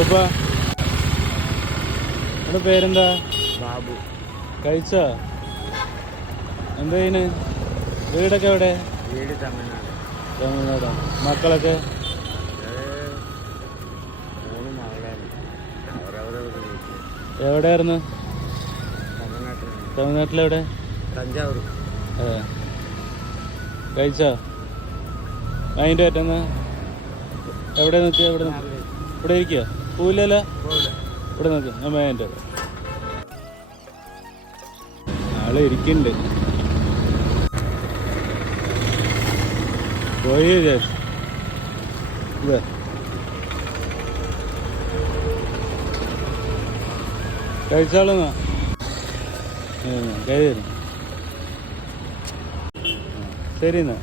അപ്പൂപ്പ അവിടെ പേരെന്താ? ബാബു. കഴിച്ചോ? എന്താ ചെയ്യുന്നു? വീടൊക്കെ എവിടെ? വീട് തമിഴ്നാട്. തമിഴ്നാടാണ്. മക്കളൊക്കെ? 3 മകളാണ്. എവിടെയായിരുന്നു? തമിഴ്നാട്ടിൽ. തമിഴ്നാട്ടിലെവിടെ? തഞ്ചാവൂർ. അതെ. കഴിച്ചോ? അതിൻ്റെ പറ്റുന്ന എവിടെ നിൽക്കുക? ഇവിടെ ഇരിക്കുക? പോവില്ലല്ലോ? ഇവിടെ നിൽക്കുക. ഞാൻ അതിൻ്റെ ആള് ഇരിക്കുന്നുണ്ട്. പോയി വിചാരിച്ചു. ഇതാ കഴിച്ചാളെന്നാ കൈ തരും. ശരി എന്നാ.